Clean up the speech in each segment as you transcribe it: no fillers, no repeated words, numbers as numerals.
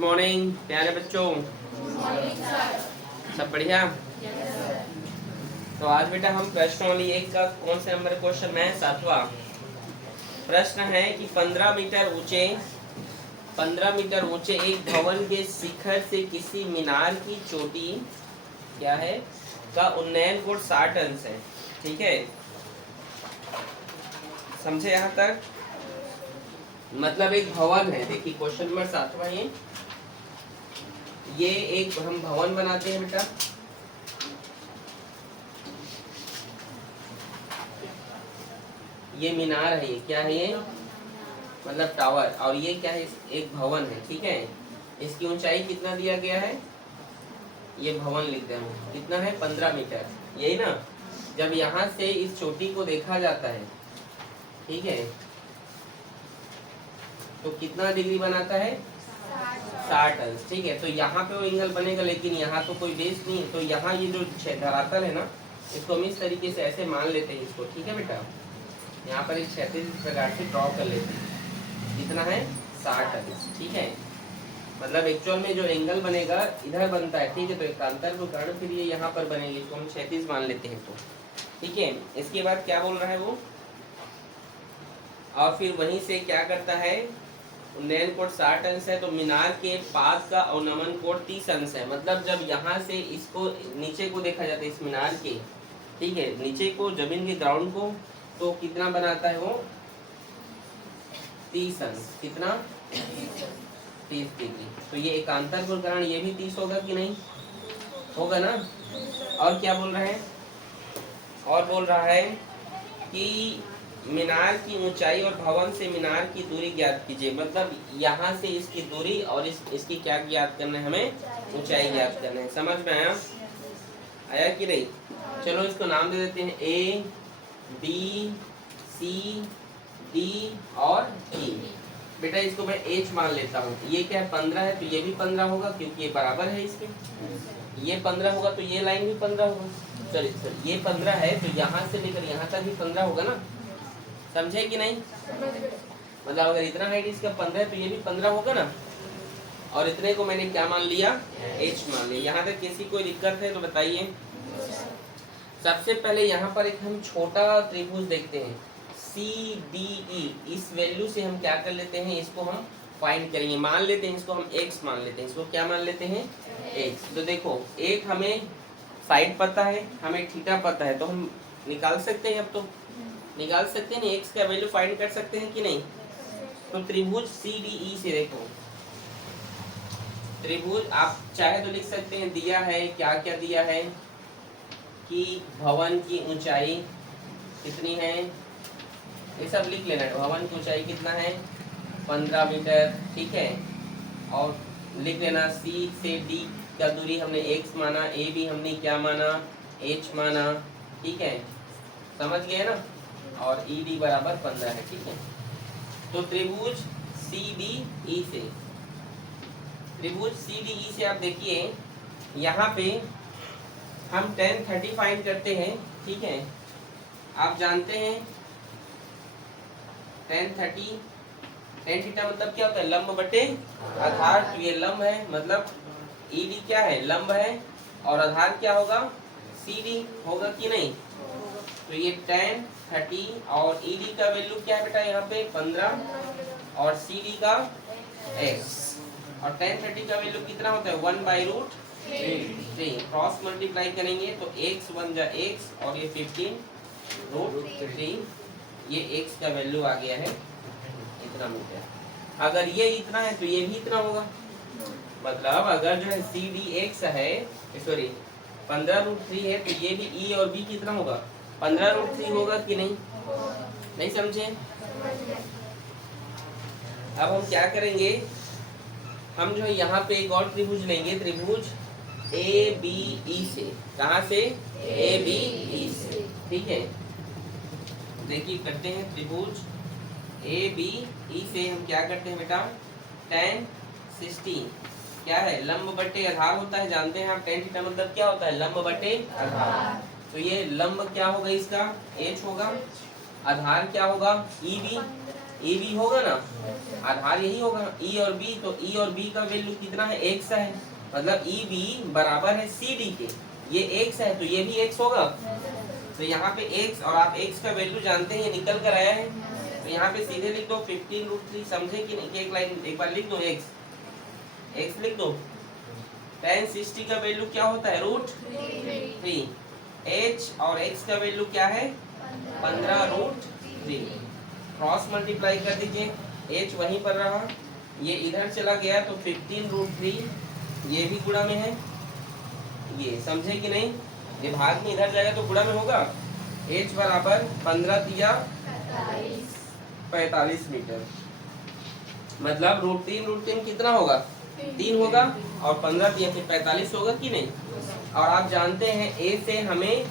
Morning प्यारे बच्चों, सब बढ़िया। तो आज बेटा हम प्रश्नावली 1 का कौन से नंबर क्वेश्चन में है? 7वां प्रश्न है कि 15 मीटर ऊंचे एक भवन के शिखर से किसी मीनार की चोटी क्या है का उन्नयन कोण 60 अंश है। ठीक है, समझे यहाँ तक? मतलब एक भवन है, देखिए क्वेश्चन नंबर 7वां ये एक हम भवन बनाते हैं बेटा। ये मीनार है, ये क्या है? ये मतलब टावर। और ये क्या है? एक भवन है। ठीक है, इसकी ऊंचाई कितना दिया गया है? ये भवन लिखते हैं, कितना है? 15 मीटर, यही ना। जब यहाँ से इस चोटी को देखा जाता है, ठीक है, तो कितना डिग्री बनाता है? 60 अंश। ठीक है, तो यहाँ पे वो एंगल बनेगा, लेकिन यहाँ तो कोई बेस नहीं है। तो यहाँ ये जो धरातल है ना, इसको हम इस तरीके से ऐसे मान लेते हैं इसको। ठीक है बेटा, यहाँ पर एक क्षैतिज प्रकार से ड्रॉ कर लेते हैं। कितना है? 60 अंश। ठीक है, मतलब एक्चुअल में जो एंगल बनेगा इधर बनता है। ठीक है, तो एकांतर के कारण फिर ये यहाँ पर बनेगी, इसको हम क्षैतिज मान लेते हैं। तो ठीक है, इसके बाद क्या बोल रहा है वो, और फिर वहीं से क्या करता है? उन्नयन कोण 60 अंश है, तो मीनार के पास का अवनमन कोण 30 अंश है। मतलब जब यहाँ से इसको नीचे को देखा जाता है, इस मीनार के, ठीक है, नीचे को, जमीन के ग्राउंड को, तो कितना बनाता है वो? 30 अंश। कितना? 30 डिग्री। तो ये एकांतर कोण कारण ये भी 30 होगा कि नहीं? होगा ना। और क्या बोल रहा है? और बोल रहा है कि मीनार की ऊंचाई और भवन से मीनार की दूरी ज्ञात कीजिए। मतलब यहाँ से इसकी दूरी और इसकी क्या ज्ञात करना है? हमें ऊंचाई ज्ञात करना है। समझ में आया? आया कि नहीं? चलो इसको नाम दे देते हैं ए, बी, सी, डी और ई। बेटा इसको मैं एच मान लेता हूँ। ये क्या है? 15 है, तो ये भी 15 होगा, क्योंकि ये बराबर है इसके। ये 15 होगा तो ये लाइन भी 15 होगा। चलिए, ये 15 है तो यहाँ से लेकर यहाँ तक भी 15 होगा ना। समझे कि नहीं? मतलब अगर इतना हाइट इसका 15 है तो ये भी 15 होगा ना। और इतने को मैंने क्या मान लिया? एच मान लिया। यहाँ तक किसी कोई दिक्कत है तो बताइए। सबसे पहले यहाँ पर एक हम छोटा त्रिभुज देखते हैं, CDE। इस वैल्यू से हम क्या कर लेते हैं? इसको हम फाइंड करेंगे। मान लेते हैं इसको हम x मान लेते हैं। इसको क्या मान लेते हैं? x। तो देखो, एक हमें साइड पता है, हमें थीटा पता है, तो हम निकाल सकते हैं। अब तो निकाल सकते हैं, x का वैल्यू फाइंड कर सकते हैं कि नहीं? तो त्रिभुज CDE से देखो, त्रिभुज आप चाहे तो लिख सकते हैं, दिया है क्या क्या दिया है कि भवन की ऊंचाई कितनी है, ये सब लिख लेना है। भवन की ऊंचाई कितना है? 15 मीटर। ठीक है, और लिख लेना C से D का दूरी हमने x माना, A भी हमने क्या माना? h माना। ठीक है, समझ गए ना। और ED बराबर 15 है। ठीक है, तो त्रिभुज CDE से, त्रिभुज CDE से आप देखिए, यहाँ पे हम tan 30 फाइंड करते हैं। ठीक है, आप जानते हैं tan 30, tan थीटा मतलब क्या होता है? लंब बटे आधार। तो ये लंब है, मतलब ED क्या है? लंब है, और आधार क्या होगा? CD होगा कि नहीं? तो ये tan 30 और ED का वैल्यू क्या है बेटा? यहाँ पे 15 और CD का x। और tan 30 का वैल्यू कितना होता है? 1/√3। क्रॉस मल्टीप्लाई करेंगे तो x 1 जा x और ये 15√3। ये x का वैल्यू आ गया है इतना मीटर। अगर ये इतना है तो ये भी इतना होगा। मतलब अगर जो है CDX है, सॉरी 15√3 है, तो ये भी E और B कितना होगा? 15√3 होगा कि नहीं? नहीं समझे? अब हम क्या करेंगे, हम जो है यहाँ पे एक और त्रिभुज लेंगे, त्रिभुज ABE से। कहाँ से? ABE से। ठीक है, देखिए करते हैं त्रिभुज ABE से हम क्या करते हैं बेटा? tan 60 क्या है? लंब बटे आधार होता है, जानते हैं आप। tan थीटा मतलब क्या होता है? लंब बटे आधार। तो ये लंब क्या होगा? इसका h होगा, आधार क्या होगा? EB। ए बी होगा ना, आधार यही होगा ई और बी, तो ई और बी का वैल्यू कितना है, एक्स है, मतलब ई बी बराबर है सी डी के, ये एक्स है तो ये भी एक्स होगा, तो यहाँ पे एक्स और आप एक्स का वैल्यू जानते हैं, ये निकल कर आया है, तो यहाँ पे सीधे लिख दो 15√3, समझे कि नहीं, एक लाइन एक बार लिख दो, एक्स लिख दो, tan 60 का वैल्यू क्या होता है, √3, h और x का वैल्यू क्या है, 15√3, क्रॉस मल्टीप्लाई कर दीजिए, h वहीं पर रहा, ये इधर चला गया तो 15√3, ये भी गुणा में है, ये समझे कि नहीं, ये भाग में इधर जाएगा तो गुणा में होगा, h बराबर 15 तिया 45 मीटर, मतलब √3 कितना होगा, 3 होगा, और 15 तिया फिर 45 होगा कि नहीं। और आप जानते हैं ए से हमें,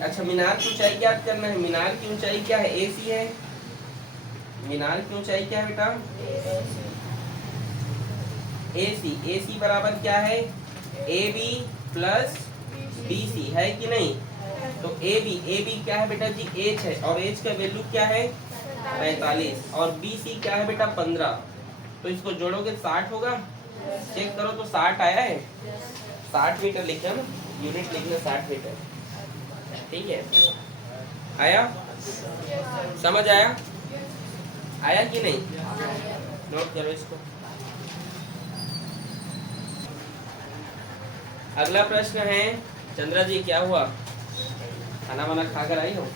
अच्छा मीनार की ऊंचाई ज्ञात करना है, मीनार की ऊंचाई क्या है, ए सी है, मीनार की ऊंचाई क्या है बेटा, ए सी बराबर क्या है, A B plus B C, है कि नहीं, तो ए बी क्या है बेटा जी, एच है, और एच का वैल्यू क्या है 45, और बी सी क्या है बेटा 15, तो इसको जोड़ोगे 60 होगा, चेक करो तो 60 आया है, 60 मीटर लिखना ना, यूनिट लिखना 60 मीटर, ठीक है, आया, समझ आया कि नहीं, नोट करो इसको। अगला प्रश्न है, चंद्रा जी क्या हुआ, खाना वाना खाकर आई हो।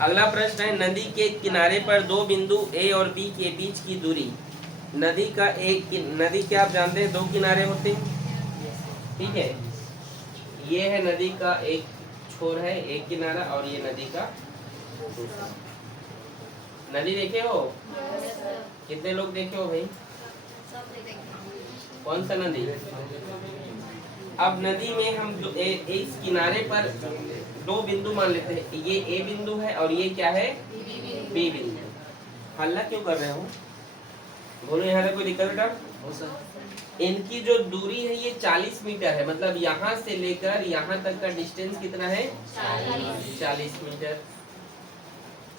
अगला प्रश्न है, नदी के किनारे पर दो बिंदु ए और बी के बीच की दूरी, नदी के आप जानते हैं दो किनारे होते हैं, ठीक है, ये है नदी का एक छोर है, एक किनारा, और ये नदी का दूसरा। नदी देखे हो, कितने लोग देखे हो भाई, कौन सा नदी, अब नदी में हम इस किनारे पर दो बिंदु मान लेते हैं, ये ए बिंदु है और ये क्या है, बी बिंदु, हल्ला क्यों कर रहे हो, बोलो यहाँ से कोई दिक्कत बेटा, इनकी जो दूरी है ये 40 मीटर है, मतलब यहाँ से लेकर यहाँ तक का डिस्टेंस कितना है, 40 मीटर,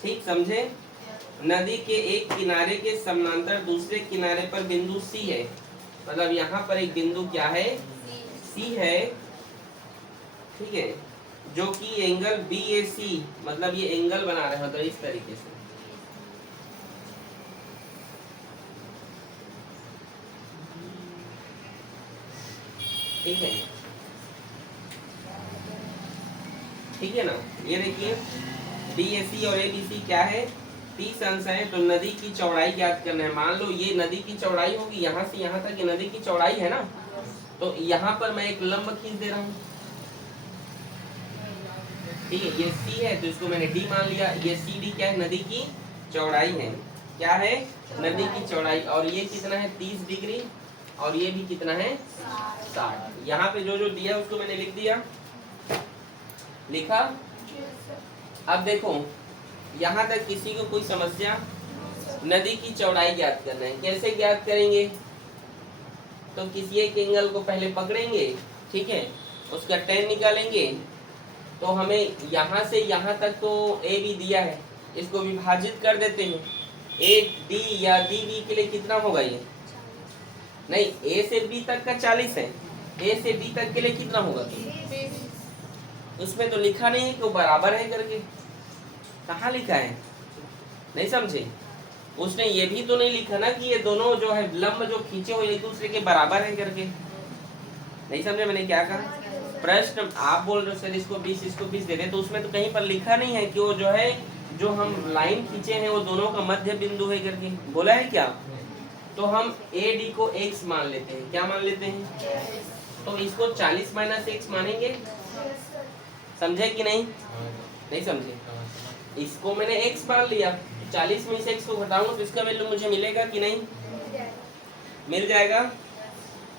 ठीक समझे। नदी के एक किनारे के समानांतर दूसरे किनारे पर बिंदु सी है, मतलब यहाँ पर एक बिंदु क्या है, सी है, ठीक है, जो कि एंगल BAC, मतलब ये एंगल बना रहे हैं, तो इस तरीके से, ठीक है, ठीक है ना, ये देखिए BAC और ABC क्या है, 30 अंश है, तो नदी की चौड़ाई ज्ञात करना है, मान लो ये नदी की चौड़ाई होगी, यहाँ से यहाँ तक ये नदी की चौड़ाई है ना, तो यहाँ पर मैं एक लंब खींच दे रहा हूँ, ठीक है, ये C है तो इसको मैंने D मान लिया, ये CD क्या है, नदी की चौड़ाई है, क्या है, नदी की चौड़ाई, और ये कितना है 30 डिग्री, और ये भी कितना है 60, यहाँ पे जो जो दिया उसको मैंने लिख दिया, लिखा। अब देखो यहाँ तक किसी को कोई समस्या, नदी की चौड़ाई ज्ञात करना है, कैसे ज्ञात करेंगे, तो किसी एक एंगल को पहले पकड़ेंगे, ठीक है, उसका tan निकालेंगे, तो हमें यहाँ से यहाँ तक तो ए बी दिया है, इसको विभाजित कर देते हैं, एक डी या DB के लिए कितना होगा, ये नहीं, ए से बी तक का 40 है, ए से बी तक के लिए कितना होगा, उसमें तो लिखा नहीं है कि वो बराबर है करके, कहाँ लिखा है, नहीं समझे, उसने ये भी तो नहीं लिखा ना कि ये दोनों जो है लंब जो खींचे हुए एक दूसरे के बराबर है करके, नहीं समझे मैंने क्या कहा, प्रश्न आप बोल रहे हो सर इसको 20 दे दे, तो उसमें तो कहीं पर लिखा नहीं है कि वो जो है जो हम लाइन खींचे हैं वो दोनों का मध्य बिंदु है करके, बोला है क्या, तो हम AD को x मान लेते हैं, क्या मान लेते हैं, तो इसको 40 - x मानेंगे, समझे कि नहीं, नहीं समझे, इसको मैंने x मान लिया, 40 में से x को घटाऊंगा तो इसका वैल्यू मुझे मिलेगा कि नहीं, मिल जाएगा,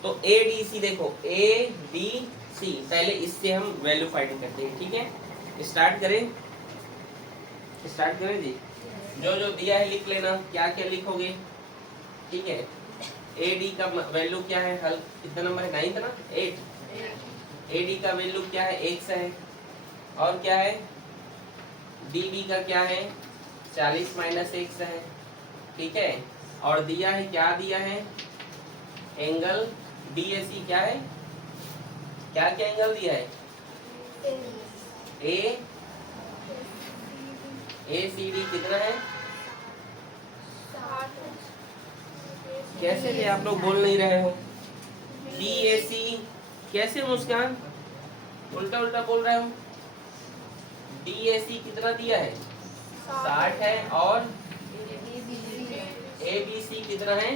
तो ADC देखो ADC, पहले इससे हम वैल्यू फाइंड करते हैं, ठीक है, स्टार्ट करें जी, जो जो दिया है लिख लेना, क्या क्या लिखोगे, ठीक है, AD का वैल्यू क्या है, हल कितना नंबर है, 9 ना, 8, AD का वैल्यू क्या है, x है, और क्या है, DB का क्या है 40 माइनस एक्स है, ठीक है। और दिया है, क्या दिया है, एंगल DAC क्या है, क्या क्या एंगल दिया है, ACD कितना है, कैसे थे आप लोग बोल नहीं रहे हो, DAC कैसे मुस्कान, उल्टा उल्टा बोल रहे हो, DAC कितना दिया है 60 है, और ABC कितना है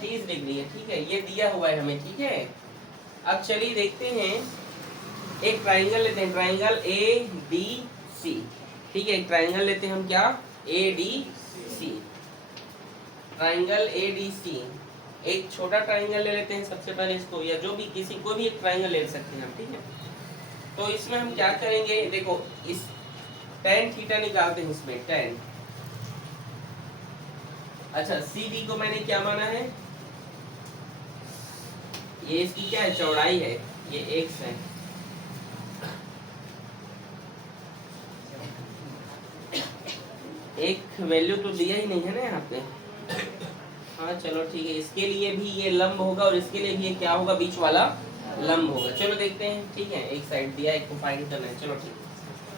30 डिग्री है, ठीक है, ये दिया हुआ है हमें, ठीक है। अब चलिए देखते हैं, एक ट्राइंगल लेते हैं, ट्राइंगल ADC, ठीक है, एक ट्राइंगल लेते हैं हम, क्या, ADC, ट्राइंगल ADC, एक छोटा ट्राइंगल ले लेते हैं सबसे पहले इसको, या जो भी किसी को भी एक ट्राइंगल ले सकते हैं हम, ठीक है। तो इसमें हम क्या करेंगे, देखो इस tan थीटा निकालते हैं इसमें, tan, अच्छा CD को मैंने क्या माना है, ये इसकी क्या है, चौड़ाई है, ये x है, एक वैल्यू तो दिया ही नहीं है ना यहाँ पे, हाँ चलो ठीक है, इसके लिए भी ये लंब होगा और इसके लिए भी ये क्या होगा, बीच वाला लंब होगा, चलो देखते हैं, ठीक है, एक साइड दिया, एक को फाइंड करना है, चलो ठीक है।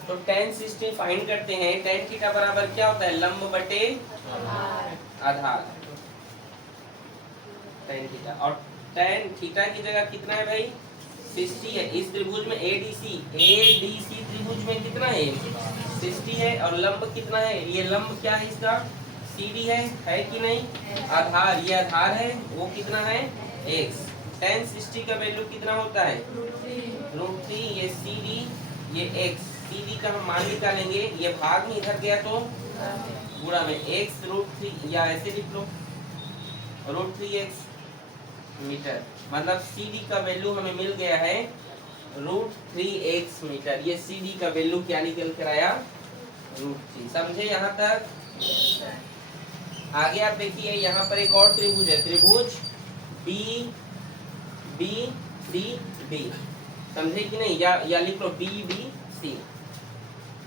तो tan 60 फाइंड करते हैं, tan थीटा बराबर क्या होता है, लंब बटे आधार, tan थीटा, और tan थीटा की जगह कितना है भाई 60 है, इस त्रिभुज में ADC त्रिभुज में कितना है 60 है, और लंब कितना है, ये लंब क्या है इसका CD है कि नहीं, आधार, ये आधार है, वो कितना है x, tan 60 का वैल्यू कितना होता है √3, ये CD, ये x, CD का हम मान निकालेंगे, ये भाग में इधर गया तो गुणा में x √3, या ऐसे लिख लो √3x मीटर, मतलब CD का वैल्यू हमें मिल गया है √3x मीटर, ये CD का वैल्यू क्या निकल कर आया √3, समझे यहाँ तक। आगे आप देखिए, यहाँ पर एक और त्रिभुज है, त्रिभुज BBD, समझे कि नहीं, या लिख लो BBC,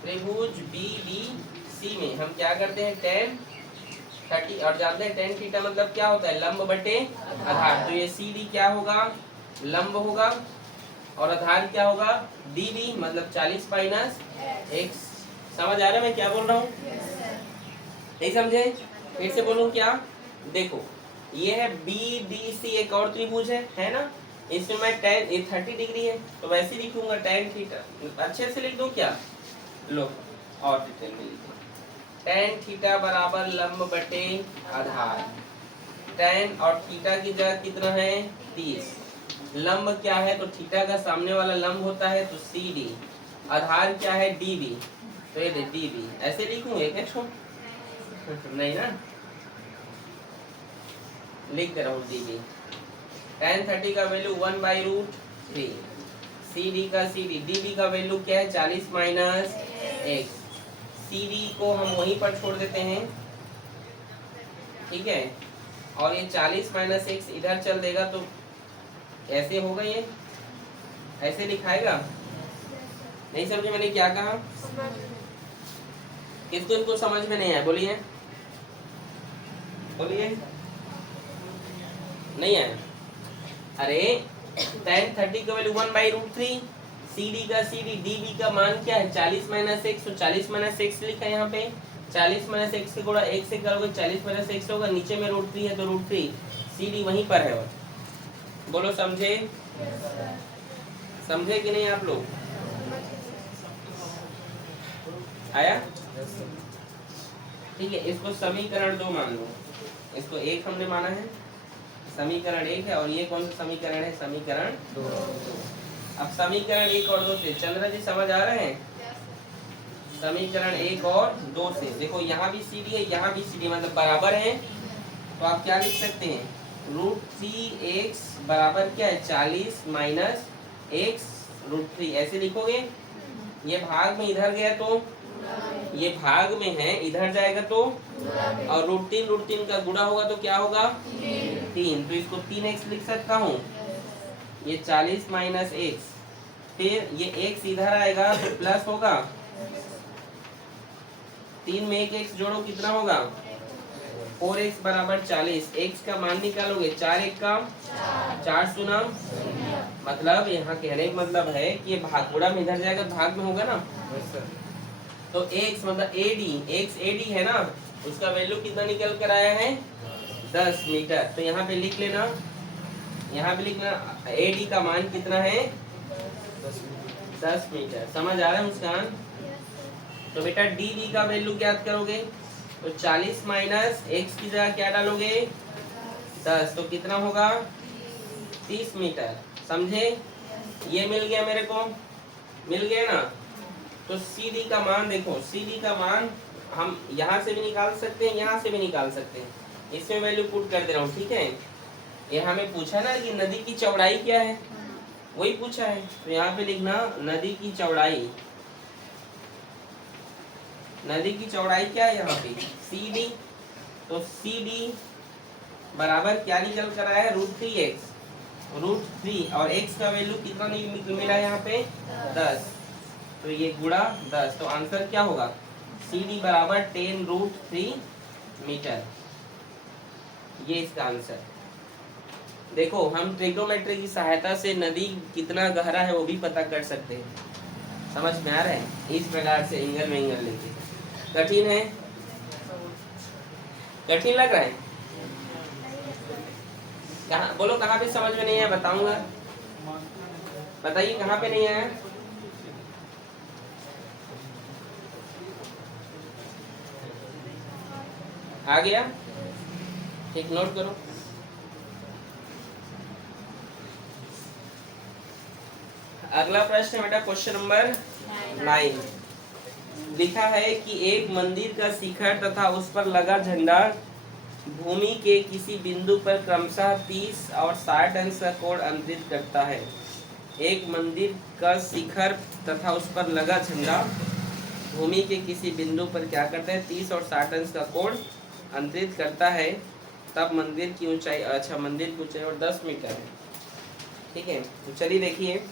त्रिभुज BBC में हम क्या करते हैं, tan 30, और जानते हैं tan थीटा मतलब क्या होता है, लंब बटे आधार, तो ये CD क्या होगा, लंब होगा, और आधार क्या होगा DB, मतलब 40 माइनस x, समझ आ रहा है मैं क्या बोल रहा हूँ, नहीं समझे, फिर से बोलूं क्या, देखो ये है BDC, एक और त्रिभुज है ना, इसमें मैं tan, ये 30 डिग्री है, तो वैसे लिखूंगा tan थीटा, अच्छे से लिख दूं क्या, लो और डिटेल में लिखो, tan थीटा बराबर लंब बटे आधार, tan और थीटा की जगह कितना है 30, लंब क्या है, तो थीटा का सामने वाला लंब होता है तो CD, आधार क्या है DB, तो ये DB, ऐसे लिखूं एक छोड़ नहीं ना, लिख दे रहा हूँ DB, tan 30 का वैल्यू 1/√3, CD का CD, DB का वैल्यू क्या है 40 माइनस x, CD को हम वहीं पर छोड़ देते हैं, ठीक है, और ये 40 माइनस x इधर चल देगा, तो ऐसे होगा, ये ऐसे लिखाएगा, नहीं समझे मैंने क्या कहा, किसको इनको समझ में नहीं आया, बोलिए बोलिए, नहीं आया, अरे tan 30 का वैल्यू 1/√3, CD का CD, DB का मान क्या है 40 माइनस x, तो 40 माइनस x लिखा है यहाँ पे, 40 माइनस x के गुणा 1 से करोगे 40 माइनस x होगा, नीचे में √3 है तो √3, CD वहीं पर है, बोलो समझे, समझे कि नहीं आप लोग, आया, ठीक है, इसको समीकरण 2 मान लो, इसको 1 हमने माना है, समीकरण 1 है, और ये कौन सा समीकरण है, समीकरण 2, अब समीकरण 1 और 2 से चंद्रा जी समझ आ रहे हैं, समीकरण 1 और 2 से देखो, यहाँ भी CD है, यहाँ भी CD, मतलब बराबर है, तो आप क्या लिख सकते हैं, √3x बराबर क्या है 40 माइनस x √3, ऐसे लिखोगे, ये भाग में इधर गया तो ये भाग में है, इधर जाएगा तो, और √3 का गुणा होगा तो क्या होगा 3, तो इसको 3x लिख सकता हूँ, ये 40 माइनस x, फिर ये x इधर आएगा तो प्लस होगा, 3 में एक x जोड़ो कितना होगा 4x बराबर 40। x का मान निकालोगे 4 एक का 4 सुना, मतलब यहाँ कहने का मतलब है कि ये भागुड़ा में इधर जाएगा भाग में होगा ना, तो x मतलब x AD है ना, उसका वैल्यू कितना निकल कर आया है 10 मीटर। तो यहाँ पे लिख लेना, यहाँ पे लिखना AD का मान कितना है 10 मीटर। समझ आ रहा है मुस्कान? तो बेटा DD का वैल्यू ज्ञात करोगे तो 40 माइनस x की जगह क्या डालोगे 10, तो कितना होगा 30 मीटर। समझे? ये मिल गया मेरे को, मिल गया ना। तो CD का मान देखो, CD का मान हम यहाँ से भी निकाल सकते हैं, यहाँ से भी निकाल सकते हैं, इसमें वैल्यू पुट कर दे रहा हूँ, ठीक है। ये हमें पूछा ना कि नदी की चौड़ाई क्या है, वही पूछा है, तो यहाँ पे लिखना नदी की चौड़ाई। नदी की चौड़ाई क्या है यहाँ पे CD, तो CD बराबर क्या निकल कर आया है √3x, √3 और x का वैल्यू कितना मिला यहाँ पे 10, तो ये गुणा 10, तो आंसर क्या होगा CD बराबर 10√3 मीटर। ये इसका आंसर। देखो हम ट्रिग्नोमेट्री की सहायता से नदी कितना गहरा है वो भी पता कर सकते हैं। समझ में आ रहा है? इस प्रकार से एंगल में एंगल लेके। कठिन है? कठिन लग रहा है? कहाँ बोलो, कहाँ पे समझ में नहीं आया बताऊंगा, बताइए कहाँ पे नहीं आया। आ गया? ठीक, नोट करो। अगला प्रश्न है बेटा क्वेश्चन नंबर 9। लिखा है कि एक मंदिर का शिखर तथा उस पर लगा झंडा भूमि के किसी बिंदु पर क्रमशः 30 और 60 अंश का कोण अंतरित करता है। एक मंदिर का शिखर तथा उस पर लगा झंडा भूमि के किसी बिंदु पर क्या करता है 30 और 60 अंश का कोण अंतरित करता है, तब मंदिर की ऊंचाई, अच्छा मंदिर की ऊंचाई और 10 मीटर है, ठीक है। तो चलिए देखिए,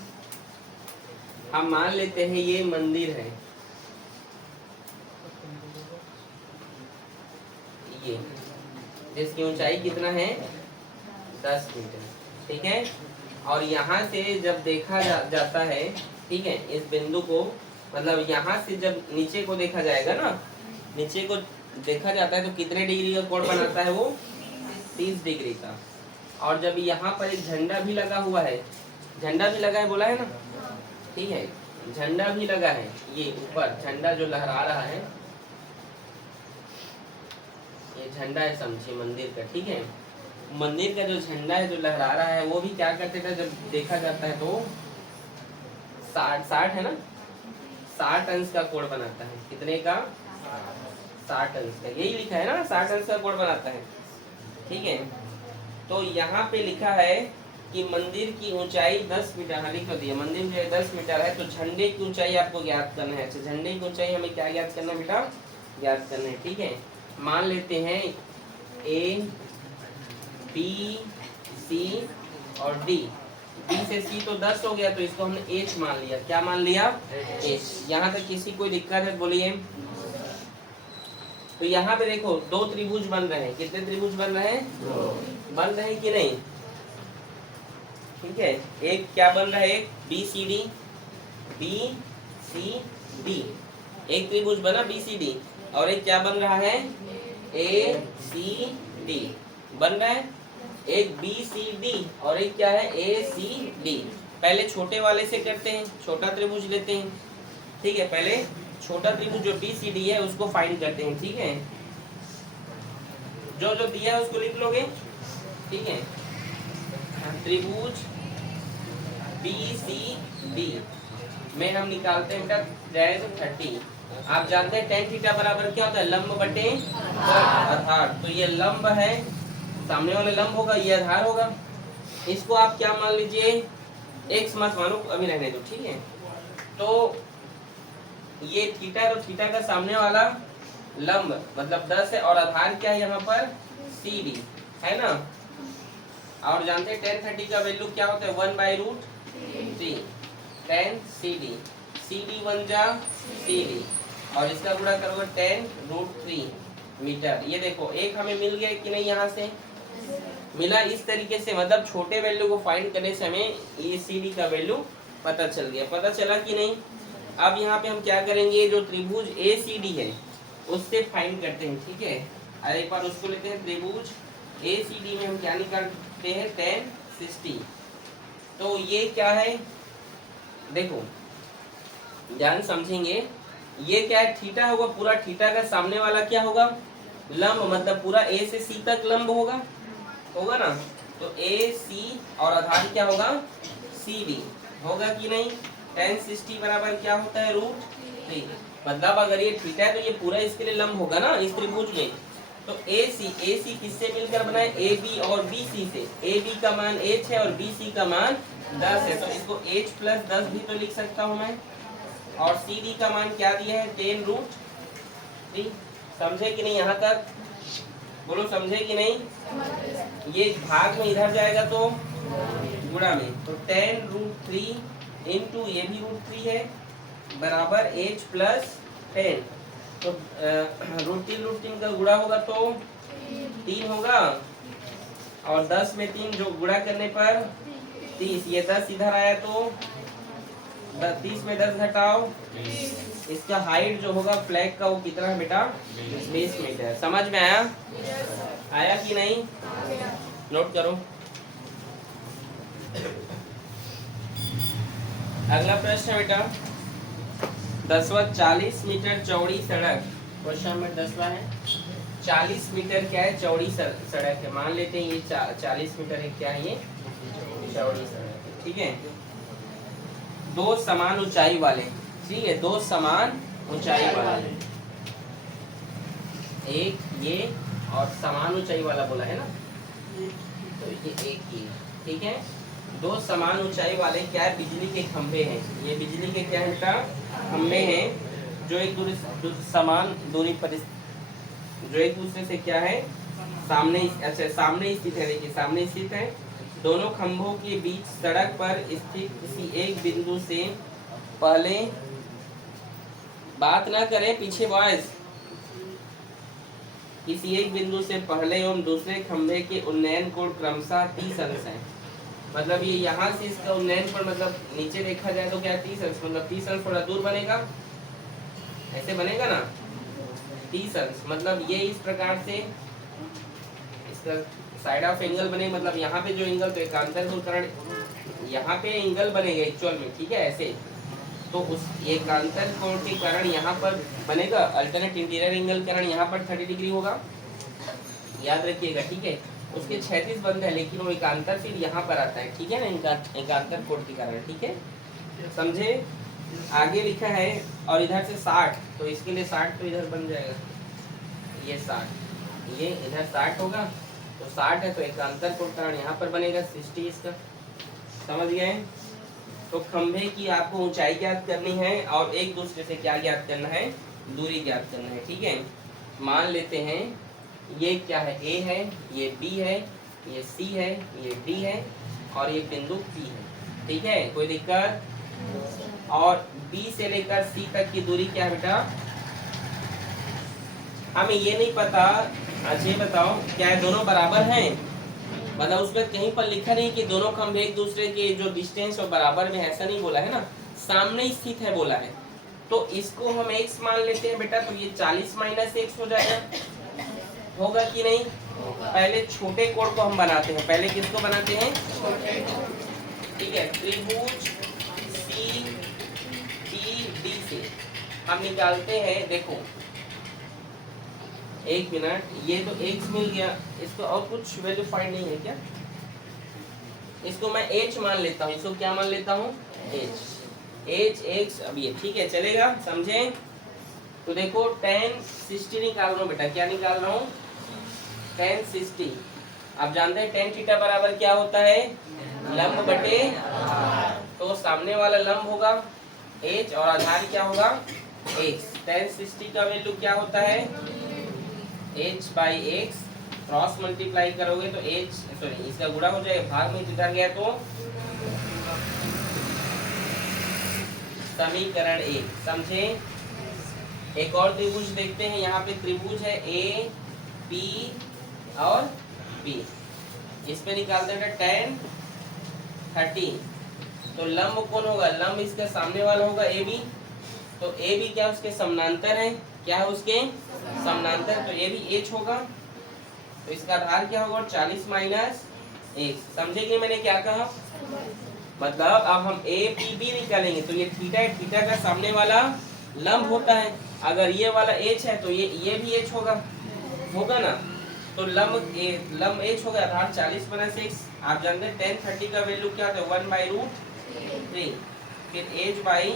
हम मान लेते हैं ये मंदिर है, ये जिसकी ऊंचाई कितना है 10 मीटर, ठीक है। और यहाँ से जब देखा जाता है, ठीक है, इस बिंदु को, मतलब यहाँ से जब नीचे को देखा जाएगा ना, नीचे को देखा जाता है तो कितने डिग्री का कोण बनाता है वो 30 डिग्री का। और जब यहाँ पर एक झंडा भी लगा हुआ है, झंडा भी लगा है बोला है ना, ठीक है, झंडा भी लगा है, ये ऊपर झंडा जो लहरा रहा है, ये झंडा है समझिए मंदिर का, ठीक है। मंदिर का जो झंडा है जो लहरा रहा है वो भी क्या करते थे जब देखा जाता है तो 60 है ना, 60 अंश का कोण बनाता है। कितने का 60 अंश का, यही लिखा है ना 60 अंश का कोण बनाता है, ठीक है। तो यहाँ पे लिखा है कि मंदिर की ऊंचाई 10 मीटर, हाँ लिख दिया, मंदिर जो 10 मीटर है, तो झंडे की ऊंचाई आपको ज्ञात करना है। अच्छा, झंडे की ऊंचाई हमें क्या ज्ञात करना बेटा, ज्ञात करना है, ठीक है। मान लेते हैं A B C और D, B से C तो 10 हो गया, तो इसको हमने H मान लिया। क्या मान लिया? H। यहाँ तक किसी कोई दिक्कत है बोलिए। तो यहाँ पे देखो दो त्रिभुज बन रहे हैं, कितने त्रिभुज बन रहे हैं? बन रहे हैं कि नहीं, ठीक है। एक क्या बन रहा है, एक BCD, BCD, एक त्रिभुज बना BCD, और एक क्या बन रहा है ACD बन रहा है, एक BCD और एक क्या है ACD। पहले छोटे वाले से करते हैं, छोटा त्रिभुज लेते हैं, ठीक है। पहले छोटा त्रिभुज जो BCD है उसको फाइंड करते हैं, ठीक है। जो जो दिया है उसको लिख लोगे, ठीक है। त्रिभुज BCD में हम निकालते हैं बेटा tan 30। आप जानते हैं tan थीटा बराबर क्या होता है, लंब बटे आधार। तो ये लंब है, सामने वाले लंब होगा, ये आधार होगा। इसको आप क्या मान लीजिए, x मत मानो, अभी रहने दो, ठीक है। तो ये थीटा, तो थीटा का सामने वाला लंब मतलब 10 है, और आधार क्या है यहाँ पर CD है ना। और जानते हैं tan 30 का वैल्यू क्या होता है 1/√3 tan CD, CD 1 जा CD, और इसका गुणा करोगे 10√3 मीटर। ये देखो एक हमें मिल गया कि नहीं, यहाँ से मिला। इस तरीके से मतलब छोटे वैल्यू को फाइंड करने से हमें ये सी डी का वैल्यू पता चल गया। पता चला कि नहीं। अब यहाँ पे हम क्या करेंगे, जो त्रिभुज ए सी डी है उससे फाइंड करते हैं, ठीक है। और एक बार उसको लेते हैं। त्रिभुज ए सी डी में हम क्या निकालते हैं, 1060। तो ये क्या है, देखो ध्यान समझेंगे। ये क्या है, थीटा होगा। पूरा थीटा का सामने वाला क्या होगा, लंब, मतलब पूरा ए से सी तक लंब होगा ना। तो ए सी और आधार क्या होगा, सी डी होगा कि नहीं। 1060 बराबर क्या होता है, √3। मतलब अगर ये थीटा है तो ये पूरा इसके लिए लंब होगा ना इस त्रिभुज में। तो ए सी किससे मिलकर बना है, ए बी और बी सी से। ए बी का मान h है और बी सी का मान 10 है, तो इसको h + 10 भी तो लिख सकता हूँ मैं। और सी डी का मान क्या दिया है, 10√3। समझे कि नहीं, यहाँ तक बोलो, समझे कि नहीं। ये भाग में इधर जाएगा तो गुणा में, तो 10√3 इंटू ये भी √3 है बराबर h + 10। तो √3 का गुणा होगा तो 3 होगा, और 10 में 3 जो गुणा करने पर 30। ये 10 इधर आया तो 30 में 10 घटाओ, इसका हाइट जो होगा फ्लैग का वो कितना है बेटा, 20 मीटर। समझ में आया, आया कि नहीं, नोट करो। अगला प्रश्न है बेटा, 10वां 40 मीटर चौड़ी सड़क। क्वेश्चन नंबर 10वां है 40 मीटर क्या है, चौड़ी सड़क है। मान लेते हैं ये 40 मीटर है, क्या है ये, चौड़ी सड़क है, ठीक है। दो समान ऊंचाई वाले, ठीक है, दो समान ऊंचाई वाले, एक ये और समान ऊंचाई वाला बोला है ना, तो ये एक ये, ठीक है। दो समान ऊंचाई वाले क्या है, बिजली के खंभे हैं। ये बिजली के क्या है बेटा, खंभे हैं, जो एक समान दूरी पर, जो एक दूसरे से क्या है, सामने, अच्छा सामने स्थित है। देखिए सामने स्थित है। दोनों खंभों के बीच सड़क पर स्थित किसी एक बिंदु से पहले, बात ना करें पीछे बॉयज, किसी एक बिंदु से पहले एवं दूसरे खंभे के उन्नयन कोण क्रमशः 30 अंश है। मतलब ये यहाँ से इसका उन्नयन कोण, मतलब नीचे देखा जाए तो क्या 30 अंश, मतलब 30 अंश थोड़ा दूर बनेगा, ऐसे बनेगा ना 30 अंश। मतलब ये इस प्रकार से इसका साइड ऑफ एंगल बने, मतलब यहाँ पे जो एंगल, तो एकांतर कोण कारण यहाँ पे एंगल बनेगा एक्चुअल में, ठीक है ऐसे। तो उस एकांतर कोण के कारण यहाँ पर बनेगा अल्टरनेट इंटीरियर एंगल, कारण यहाँ पर 30 डिग्री होगा, याद रखिएगा, ठीक है। उसके 36 बंद है, लेकिन वो एकांतर फिर यहाँ पर आता है, ठीक है ना, एकांतर कोण के कारण, ठीक है, समझे। आगे लिखा है और इधर से 60, तो इसके लिए 60 तो इधर बन जाएगा, ये 60, ये इधर 60 होगा, तो 60 है तो एकांतर कोण कारण यहाँ पर बनेगा 60 इसका। समझ गए। तो खंभे की आपको ऊंचाई ज्ञात करनी है और एक दूसरे से क्या ज्ञात करना है, दूरी ज्ञात करना है, ठीक है। मान लेते हैं ये क्या है, ए है, ये बी है, ये सी है, ये डी है और ये बिंदु पी है, ठीक है, कोई दिक्कत। और बी से लेकर सी तक की दूरी क्या है बेटा, हमें ये नहीं पता। अच्छा ये बताओ क्या है, दोनों बराबर हैं, मतलब उसमें कहीं पर लिखा नहीं कि दोनों खंभे एक दूसरे के जो डिस्टेंस और बराबर में, ऐसा नहीं बोला है ना, सामने स्थित है बोला है। तो इसको हम x मान लेते हैं बेटा, तो ये 40 - x हो जाएगा, होगा कि नहीं। पहले छोटे कोण को हम बनाते हैं, पहले किसको बनाते हैं, ठीक है। त्रिभुज सी डी से हम निकालते हैं, देखो एक मिनट, ये तो x मिल गया, इसको और कुछ वैल्यू फाइंड नहीं है क्या, इसको मैं h मान लेता हूँ, इसको क्या मान लेता हूँ, h x, अब ये ठीक है चलेगा, समझे। तो देखो 1060 निकाल रहा हूँ बेटा, क्या निकाल रहा हूँ, 1060। आप जानते हैं tan थीटा बराबर क्या होता है, लंब बटे, तो सामने वाला लंब होगा h और आधार क्या होगा x। 1060 का वैल्यू क्या होता है, h/x, क्रॉस मल्टीप्लाई करोगे तो h, सॉरी इसका गुणा हो जाएगा, भाग में इधर गया तो समीकरण 1, समझे। एक और त्रिभुज देखते हैं। यहाँ पे त्रिभुज है ए पी और बी। इस पे निकालते हैं tan 30। तो लंब कौन होगा? लंब इसके सामने वाला होगा ए बी। तो ए बी क्या उसके समानांतर है? क्या है उसके समानांतर? तो ए बी एच होगा। तो इसका आधार क्या होगा? 40 माइनस 1। समझे कि मैंने क्या कहा? मतलब अब हम ए पी बी निकालेंगे तो ये थीटा है, थीटा का सामने वाला लंब होता है। अगर ये वाला एच है तो ये भी एच होगा ना। तो लंब एच होगा, आधार 40 माइनस 6। आप जानते हैं tan 30 का वैल्यू क्या होता है? 1/√3। फिर H by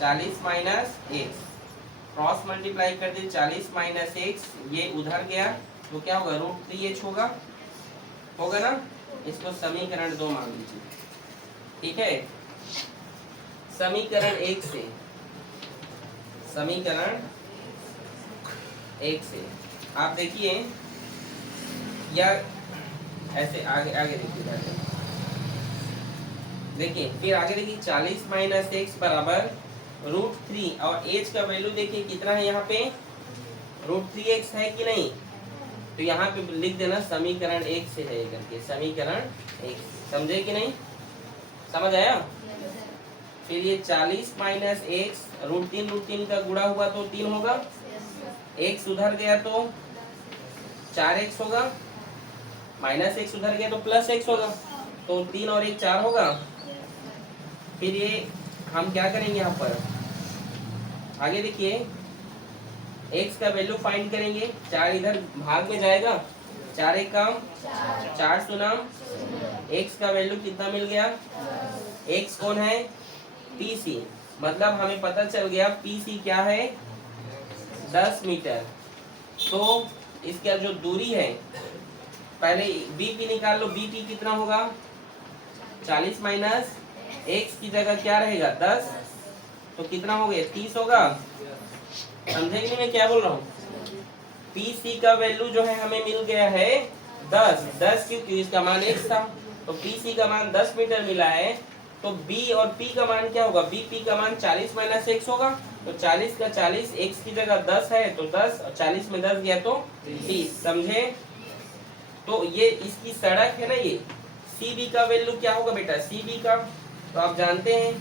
40 minus 1 cross multiply कर दे 40 माइनस 1, ये उधर गया तो क्या होगा? √3h होगा ना। इसको समीकरण 2 मान लीजिए, ठीक है। समीकरण 1 से आप देखिए, या ऐसे आगे देखिए फिर आगे देखिए 40 माइनस 1 बराबर √3 और h का वैल्यू देखिए कितना है यहाँ पे? √3x है कि नहीं? तो यहाँ पे लिख देना समीकरण 1 से है करके, समीकरण 1। समझे कि नहीं? समझ आया? फिर ये 40 माइनस एक्स √3 का गुणा हुआ तो 3 होगा, x उधर गया तो 4x होगा, माइनस x उधर गया तो प्लस x होगा। तो 3 और 1 4 होगा। फिर ये हम क्या करेंगे यहाँ पर? आगे देखिए x का वैल्यू फाइंड करेंगे। 4 इधर भाग में जाएगा, 4 1 काम 4 सुनाम। x का वैल्यू कितना मिल गया? x कौन है? PC। मतलब हमें पता चल गया PC क्या है? 10 मीटर। तो इसका जो दूरी है, पहले BP निकाल लो। BP कितना होगा? 40 माइनस x की जगह क्या रहेगा? 10। तो कितना हो गया? 30 होगा। समझे कि नहीं मैं क्या बोल रहा हूँ? PC का वैल्यू जो है हमें मिल गया है 10 क्योंकि इसका मान x था। तो PC का मान 10 मीटर मिला है। तो B और P का मान क्या होगा? BP का मान 40 माइनस x होगा। तो 40 का 40, x की जगह 10 है तो 10 और 40 में 10 गया तो 30। समझे? तो ये इसकी सड़क है ना। ये CB का वैल्यू क्या होगा बेटा? CB का तो आप जानते हैं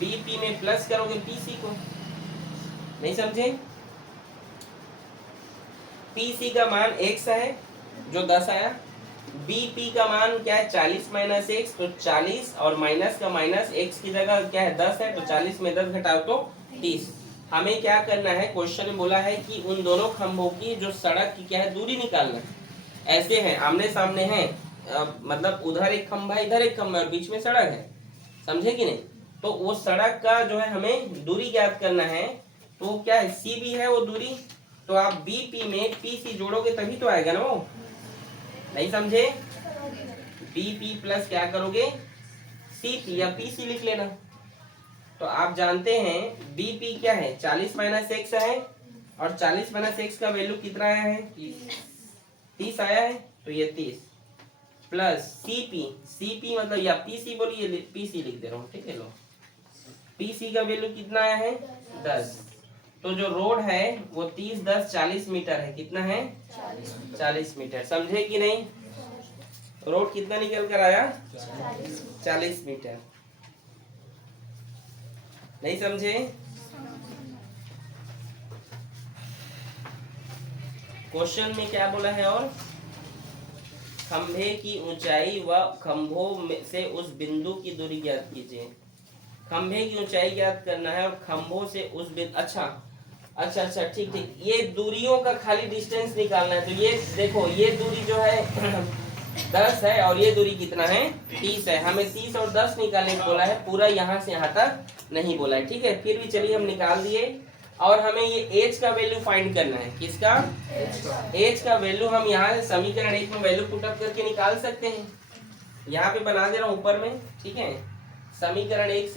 BP में प्लस करोगे PC को। नहीं समझे? PC का मान x है जो 10 आया। BP का मान क्या है? 40 माइनस x। तो 40 और माइनस का माइनस x की जगह क्या है? 10 है। तो 40 में 10 घटाओ तो 30। हमें क्या करना है? क्वेश्चन में बोला है कि उन दोनों खंभों की जो सड़क की क्या है? दूरी निकालना। ऐसे हैं, आमने सामने हैं, मतलब उधर एक खंभा इधर एक खंभा और बीच में सड़क है। समझे कि नहीं? तो वो सड़क का जो है हमें दूरी ज्ञात करना है। तो क्या है? CB है वो दूरी। तो आप BP में PC जोड़ोगे तभी तो आएगा ना वो। नहीं समझे? BP प्लस क्या करोगे? CP या PC लिख लेना। तो आप जानते हैं BP क्या है? 40 माइनस x है और 40 माइनस x का वैल्यू कितना आया है? 30 आया है। तो ये 30 प्लस CP मतलब या PC बोलिए, PC लिख दे रहा हूँ, ठीक है। लो PC का वैल्यू कितना आया है? 10। तो जो रोड है वो 30 10 40 मीटर है। कितना है? 40 मीटर। समझे कि नहीं? रोड कितना निकल कर आया? 40 मीटर। नहीं समझे? क्वेश्चन में क्या बोला है? और खंभे की ऊंचाई व खंभों में से उस बिंदु की दूरी ज्ञात कीजिए। खंभे की ऊंचाई ज्ञात करना है और खंभों से उस बिंदु। अच्छा ठीक। ये दूरियों का खाली डिस्टेंस निकालना है। तो ये देखो, ये दूरी जो है 10 है और ये दूरी कितना है? 30 है। हमें 30 और 10 निकालने को बोला है, पूरा यहाँ से यहाँ तक नहीं बोला है, ठीक है। फिर भी चलिए हम निकाल दिए। और हमें ये h का वैल्यू फाइंड करना है। किसका? h का वैल्यू हम यहाँ से समीकरण 1 में वैल्यू पुट अप करके निकाल सकते हैं। यहाँ पे बना दे रहा हूँ ऊपर में, ठीक है। समीकरण 1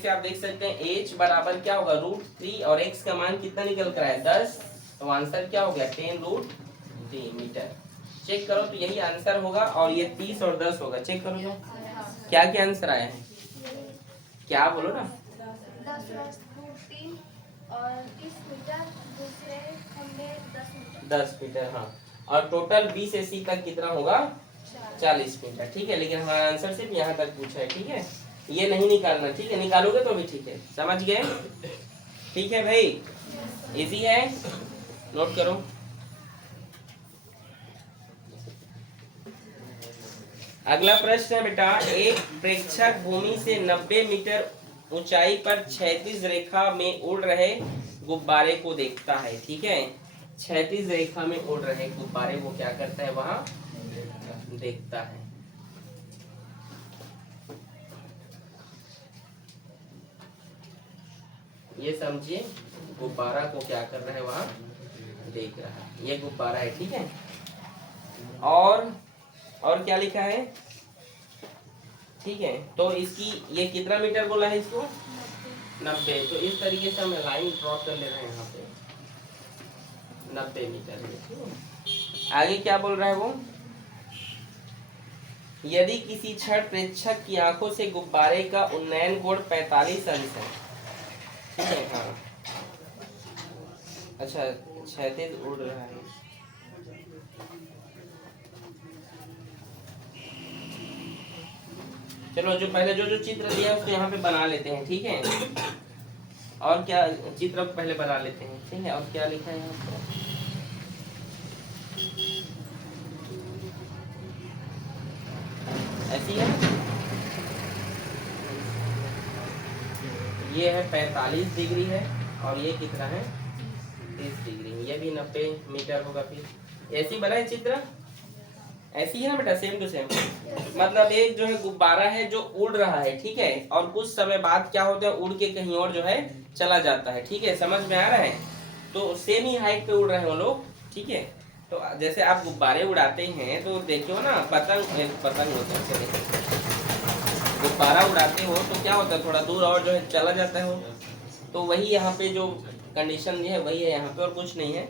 से आप देख सकते हैं h बराबर क्या होगा? √3 और x का मान कितना निकल कर आया? 10। तो आंसर क्या हो गया? 10√3 मीटर। चेक करो तो यही आंसर होगा। और ये 30 और 10 होगा। चेक करो तो क्या क्या आंसर आया है? क्या बोलो ना? 10 वर्ग 3 और 30 मीटर, दूसरे खंभे 10 मीटर। 10 मीटर, हाँ। और टोटल बी से सी तक कितना होगा? 40 मीटर। ठीक है, लेकिन हमारा आंसर सिर्फ यहाँ तक पूछा है। ठीक है, ये नहीं निकालना। ठीक है, निकालोगे तो भी ठीक है। समझ गए? ठीक है भाई, इजी है, नोट करो। अगला प्रश्न है बेटा, एक प्रेक्षक भूमि से 90 मीटर ऊंचाई पर क्षैतिज रेखा में उड़ रहे गुब्बारे को देखता है। ठीक है, क्षैतिज रेखा में उड़ रहे गुब्बारे को क्या करता है? वहां देखता है। ये समझिए, गुब्बारा को क्या कर रहा है? वहां देख रहा है। ये गुब्बारा है। ठीक है, और क्या लिखा है? ठीक है, तो इसकी ये कितना मीटर बोला है इसको? 90। तो इस तरीके से हम लाइन ड्रॉ कर ले रहे हैं यहाँ पे 90 मीटर में। आगे क्या बोल रहा है वो? यदि किसी क्षण प्रेक्षक की आंखों से गुब्बारे का उन्नयन कोण 45 अंश है। ठीक है, हाँ, अच्छा, क्षैतिज उड़ रहा है। चलो, जो पहले जो चित्र दिया है उसको यहाँ पे बना लेते हैं। ठीक है, और क्या चित्र पहले बना लेते हैं। ठीक है, और क्या लिखा है यहाँ पर? ऐसी है, ये है 45 डिग्री है, और ये कितना है? 30 डिग्री। ये भी 90 मीटर होगा। फिर ऐसी बना है चित्र, ऐसी है ना बेटा, सेम टू सेम। मतलब एक जो है गुब्बारा है जो उड़ रहा है। ठीक है, और कुछ समय बाद क्या होता है? उड़ के कहीं और जो है चला जाता है। ठीक है, समझ में आ रहा है? तो सेम ही हाइट पे उड़ रहे हैं वो लोग। ठीक है, तो जैसे आप गुब्बारे उड़ाते हैं तो देखियो ना, पतंग होता है, गुब्बारा उड़ाते हो तो क्या होता है? थोड़ा दूर और जो है चला जाता है वो। तो वही यहाँ पे जो कंडीशन है वही है यहाँ पे, और कुछ नहीं है।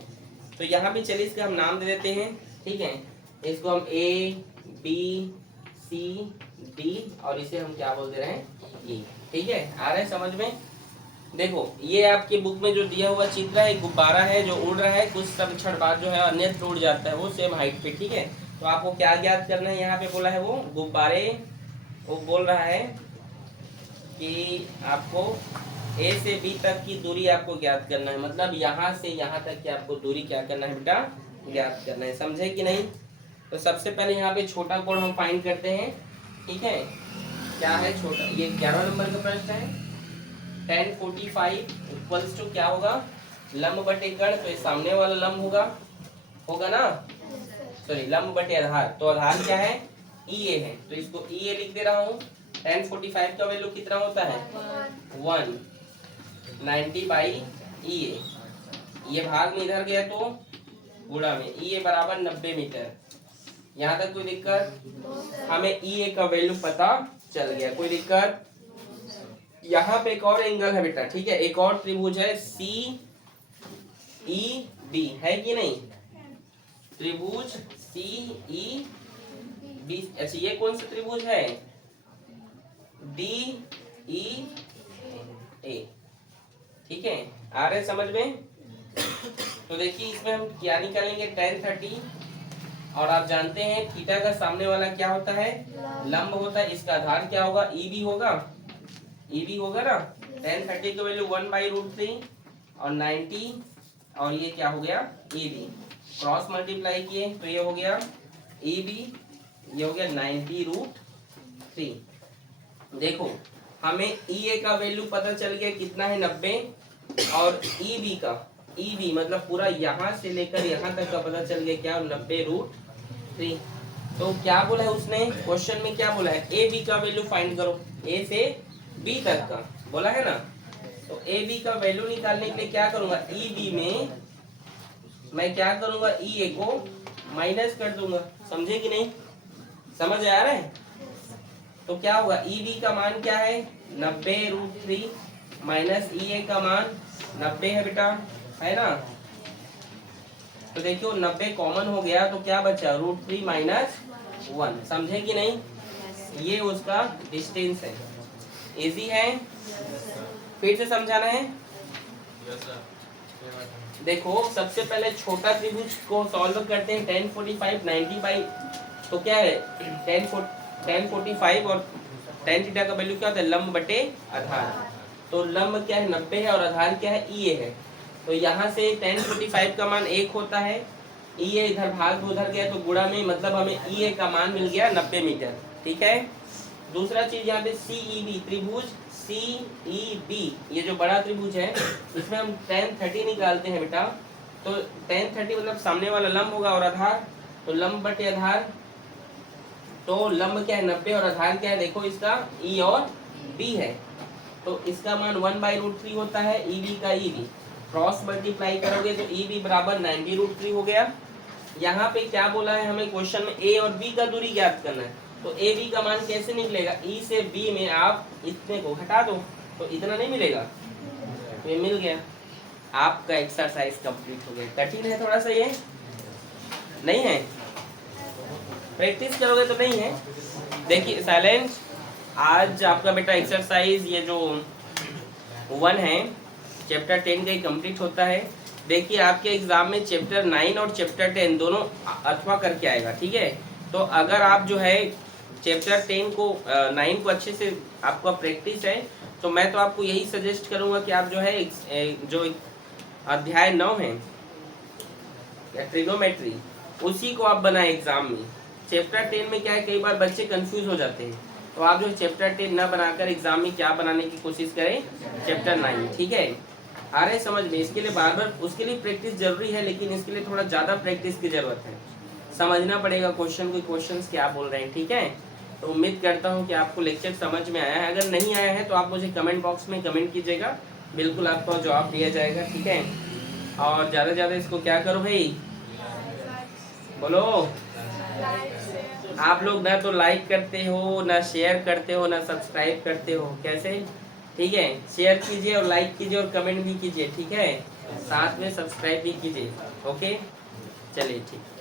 तो यहाँ पे चलिए इसका हम नाम दे देते हैं। ठीक है, इसको हम A B C D, और इसे हम क्या बोल दे रहे हैं? E। ठीक है, आ रहा है समझ में? देखो, ये आपके बुक में जो दिया हुआ चित्र है, गुब्बारा है जो उड़ रहा है, कुछ सब क्षण बाद जो है अन्यत्र उड़ जाता है वो सेम हाइट पे। ठीक है, तो आपको क्या ज्ञात करना है? यहाँ पे बोला है वो गुब्बारे, वो बोल रहा है कि आपको A से B तक की दूरी आपको ज्ञात करना है। मतलब यहाँ से यहाँ तक की आपको दूरी क्या करना है बेटा? ज्ञात करना है। समझे कि नहीं? तो सबसे पहले यहाँ पे छोटा कोण हम फाइंड करते हैं। ठीक है, क्या है छोटा? ये 11 नंबर का प्रश्न है। tan 45 इक्वल्स टू क्या होगा? लंब बटे कर्ण, तो ये सामने वाला लंब होगा ना? सॉरी, लंब बटे आधार। तो आधार क्या है? EA है, तो इसको EA लिख दे रहा हूँ। tan 45 का वैल्यू कितना होता है? 190 बाई EA। ये भाग में इधर गया तो गुणा में, EA बराबर 90 मीटर। यहाँ तक कोई दिक्कत? हमें EA का वैल्यू पता चल गया, कोई दिक्कत? यहाँ पे एक और एंगल है बेटा। ठीक है, एक और त्रिभुज है CEB, है कि नहीं? त्रिभुज CEB। अच्छा, ये कौन सा त्रिभुज है? DEA। ठीक है, आ रहे समझ में? तो देखिए, इसमें हम क्या निकालेंगे? tan 30, और आप जानते हैं थीटा का सामने वाला क्या होता है? लंब होता है। इसका आधार क्या होगा? EB होगा। EB होगा ना? tan 30 की वैल्यू 1/√3 और 90, और ये क्या हो गया? EB। क्रॉस मल्टीप्लाई किए तो ये हो गया EB, ये हो गया 90√3। देखो, हमें EA का वैल्यू पता चल गया कितना है? 90, और EB का, EB मतलब पूरा यहाँ से लेकर यहाँ तक का पता चल गया क्या? 90√3। तो क्या बोला है उसने क्वेश्चन में? क्या बोला है? AB का वैल्यू फाइंड करो, A से B तक का बोला है ना? तो AB का वैल्यू निकालने के लिए क्या करूंगा? EB में मैं क्या करूंगा? EA को माइनस कर दूंगा। समझे कि नहीं? समझ आ रहा है? तो क्या होगा? EB का मान क्या है? 90√3 माइनस EA का मान 90 है बेटा, है ना? तो देखियो 90 कॉमन हो गया तो क्या बचा? √3 माइनस 1। समझे कि नहीं? ये उसका डिस्टेंस है। इजी है? फिर से समझाना है? देखो सबसे पहले छोटा त्रिभुज को सॉल्व करते हैं 10 45 90 बाई, तो क्या है 10 45 और tan थीटा का वैल्यू क्या होता है लंब बटे आधार। तो लंब क्या है 90 है और आधार क्या है ई है। तो यहाँ से tan 45 का मान 1 होता है, ई ए इधर भाग में उधर गया तो गुणा में, मतलब हमें ई ए का मान मिल गया 90 मीटर। ठीक है। दूसरा चीज यहाँ पे सी ई बी त्रिभुज सी ई बी, ये जो बड़ा त्रिभुज है इसमें हम tan 30 निकालते हैं बेटा। तो tan 30 मतलब सामने वाला लंब होगा और आधार, तो लंब बटे आधार, तो लंब क्या है 90 और आधार क्या है देखो इसका ई और बी है। तो इसका मान 1/√3 होता है ई बी का ई बी, क्रॉस मल्टीप्लाई करोगे तो ई बी बराबर 90√3 हो गया। यहाँ पे क्या बोला है हमें क्वेश्चन में ए और बी का दूरी ज्ञात करना है। तो ए बी का मान कैसे निकलेगा, ई से बी में आप इतने को हटा दो तो इतना नहीं मिलेगा, तो ये मिल गया। आपका एक्सरसाइज कंप्लीट हो गया। कठिन है थोड़ा सा ये, नहीं है? प्रैक्टिस करोगे तो नहीं है। देखिए साइलेंट, आज आपका बेटा एक्सरसाइज ये जो 1 है चैप्टर 10 का ही कंप्लीट होता है। देखिए आपके एग्जाम में चैप्टर 9 और चैप्टर 10 दोनों अथवा करके आएगा, ठीक है। तो अगर आप जो है चैप्टर 10 को 9 को अच्छे से आपका प्रैक्टिस है, तो मैं तो आपको यही सजेस्ट करूंगा कि आप जो है जो अध्याय 9 है ट्रिग्नोमेट्री, उसी को आप बनाएं एग्जाम में। चैप्टर 10 में क्या है कई बार बच्चे कंफ्यूज हो जाते हैं, तो आप जो चैप्टर 10 ना बनाकर एग्जाम में क्या बनाने की कोशिश करें चैप्टर 9, ठीक है। आ रहे समझ में? इसके लिए बार बार उसके लिए प्रैक्टिस जरूरी है, लेकिन इसके लिए थोड़ा ज़्यादा प्रैक्टिस की जरूरत है। समझना पड़ेगा क्वेश्चन को, क्वेश्चंस क्या बोल रहे हैं, ठीक है। तो उम्मीद करता हूँ कि आपको लेक्चर समझ में आया है। अगर नहीं आया है तो आप मुझे कमेंट बॉक्स में कमेंट कीजिएगा, बिल्कुल आपको जवाब दिया जाएगा, ठीक है। और ज़्यादा से ज़्यादा इसको क्या करो भाई, बोलो। आप लोग ना तो लाइक करते हो, ना शेयर करते हो, ना सब्सक्राइब करते हो, कैसे? ठीक है, शेयर कीजिए और लाइक कीजिए और कमेंट भी कीजिए, ठीक है। साथ में सब्सक्राइब भी कीजिए, ओके। चलिए ठीक।